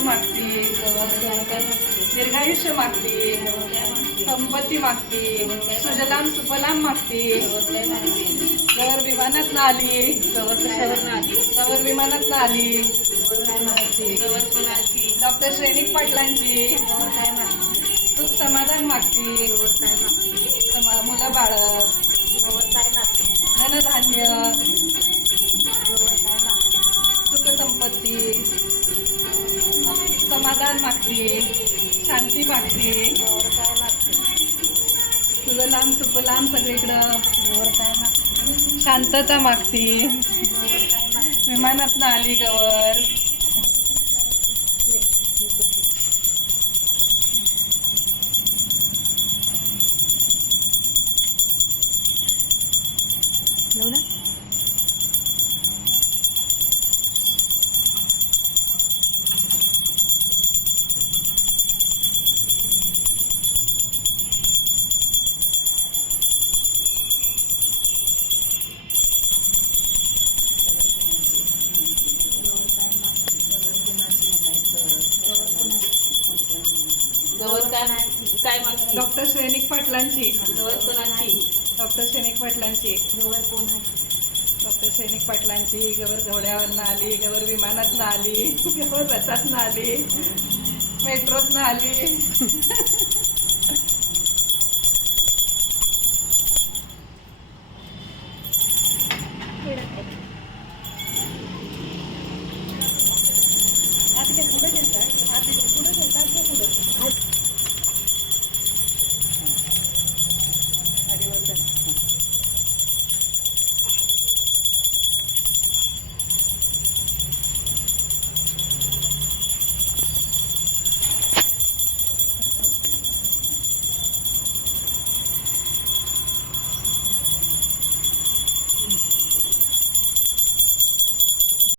सुख मागते दीर्घायुष्य मागते संपत्ती मागते सुजलाम सुफलाम मागते गवर विमानात आली कवर कशावर आली? गवर विमानात आली. डॉक्टर श्रेणिक पाटलांची सुख समाधान मागते मुलं बाळ धनधान्य समाधान मागते शांती काय मागते. तुझं लांब सुख लांब सगळीकडं. काय मागते शांतता मागते. विमानात आली गवर. काय डॉक्टर श्रेणिक पाटलांची. कोणाची? डॉक्टर श्रेणिक पाटलांची. गवर कोणाची? डॉक्टर सैनिक पाटलांची. गवर घोड्यावरनं आली गवर विमानातनं आली गवर रथातनं आली मेट्रोतनं आली. आता ते पुढे गेलतात आता ते पुढे गेलतात का पुढे.